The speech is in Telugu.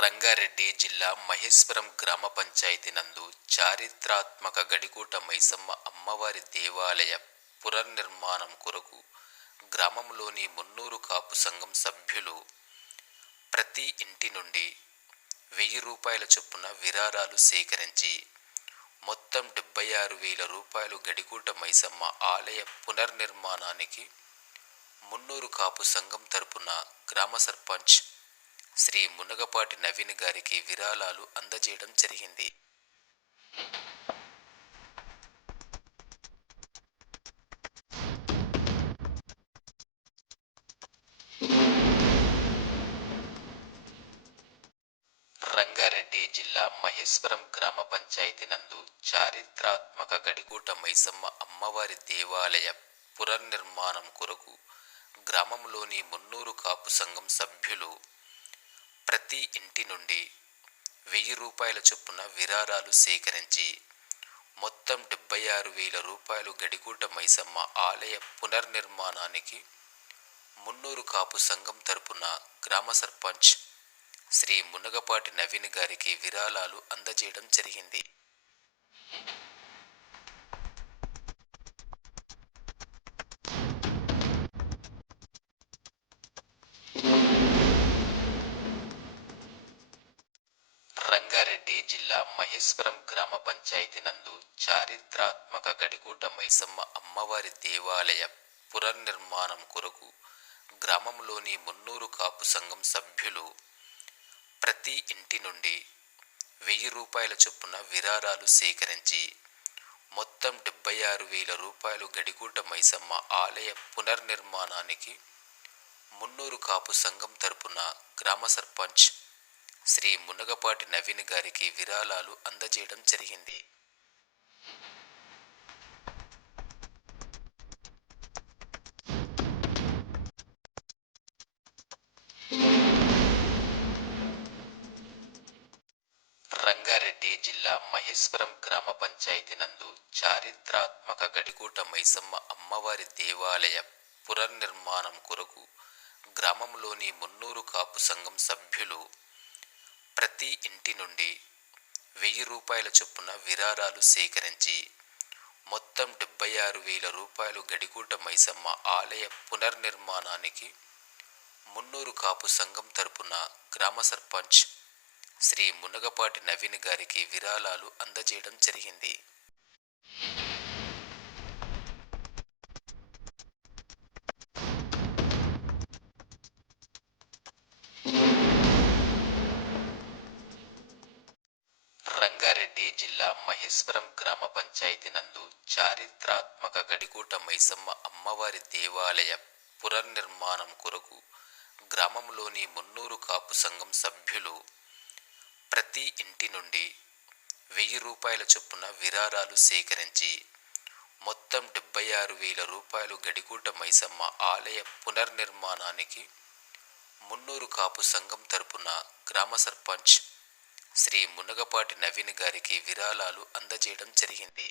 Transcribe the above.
రంగారెడ్డి జిల్లా మహేశ్వరం గ్రామ పంచాయతీ నందు చారిత్రాత్మక గడికోట మైసమ్మ అమ్మవారి దేవాలయ పునర్నిర్మాణం కొరకు గ్రామంలోని మున్నూరు కాపు సంఘం సభ్యులు ప్రతి ఇంటి నుండి 1000 రూపాయల చొప్పున విరాళాలు సేకరించి మొత్తం 76,000 రూపాయలు గడికోట మైసమ్మ ఆలయ పునర్నిర్మాణానికి మున్నూరు కాపు సంఘం తరపున గ్రామ సర్పంచ్ శ్రీ మునగపాటి నవీన్ గారికి విరాళాలు అందజేయడం జరిగింది. రంగారెడ్డి జిల్లా మహేశ్వరం గ్రామ పంచాయతీ నందు చారిత్రాత్మక గడికోట మైసమ్మ అమ్మవారి దేవాలయ పునర్నిర్మాణం కొరకు గ్రామంలోని మున్నూరు కాపు సంఘం సభ్యులు ప్రతి ఇంటి నుండి 1000 రూపాయల చొప్పున విరాళాలు సేకరించి మొత్తం 76,000 రూపాయలు గడికోట మైసమ్మ ఆలయ పునర్నిర్మాణానికి మున్నూరు కాపు సంఘం తరపున గ్రామ సర్పంచ్ శ్రీ మునగపాటి నవీన్ గారికి విరాళాలు అందజేయడం జరిగింది. రంగారెడ్డి జిల్లా మహేశ్వరం గ్రామ పంచాయతీ నందు చారిత్రాత్మక గడికోట మైసమ్మ అమ్మవారి దేవాలయ పునర్నిర్మాణం కొరకు గ్రామంలోని మున్నూరు కాపు సంఘం సభ్యులు ప్రతి ఇంటి నుండి 1000 రూపాయల చొప్పున విరాళాలు సేకరించి మొత్తం 76,000 రూపాయలు గడికోట మైసమ్మ ఆలయ పునర్నిర్మాణానికి మున్నూరు కాపు సంఘం తరపున గ్రామ సర్పంచ్ శ్రీ మునగపాటి నవీన్ గారికి విరాళాలు అందజేయడం జరిగింది. రంగారెడ్డి జిల్లా మహేశ్వరం గ్రామ పంచాయతీ నందు చారిత్రాత్మక గడికోట మైసమ్మ అమ్మవారి దేవాలయ పునర్నిర్మాణం కొరకు గ్రామంలోని మున్నూరు కాపు సంఘం సభ్యులు ప్రతి ఇంటి నుండి 1000 రూపాయల చొప్పున విరాళాలు సేకరించి మొత్తం 76,000 రూపాయలు గడికోట మైసమ్మ ఆలయ పునర్నిర్మాణానికి మున్నూరు కాపు సంఘం తరపున గ్రామ సర్పంచ్ శ్రీ మునగపాటి నవీన్ గారికి విరాళాలు అందజేయడం జరిగింది. రంగారెడ్డి జిల్లా మహేశ్వరం గ్రామ పంచాయతీ నందు చారిత్రాత్మక గడికోట మైసమ్మ అమ్మవారి దేవాలయ పునర్నిర్మాణం కొరకు గ్రామంలోని మున్నూరు కాపు సంఘం సభ్యులు ప్రతి ఇంటి నుండి 1000 రూపాయల చొప్పున విరాళాలు సేకరించి మొత్తం 76,000 రూపాయలు గడికోట మైసమ్మ ఆలయ పునర్నిర్మాణానికి మున్నూరు కాపు సంఘం తరపున గ్రామ సర్పంచ్ శ్రీ మునగపాటి నవీన్ గారికి విరాళాలు అందజేయడం జరిగింది.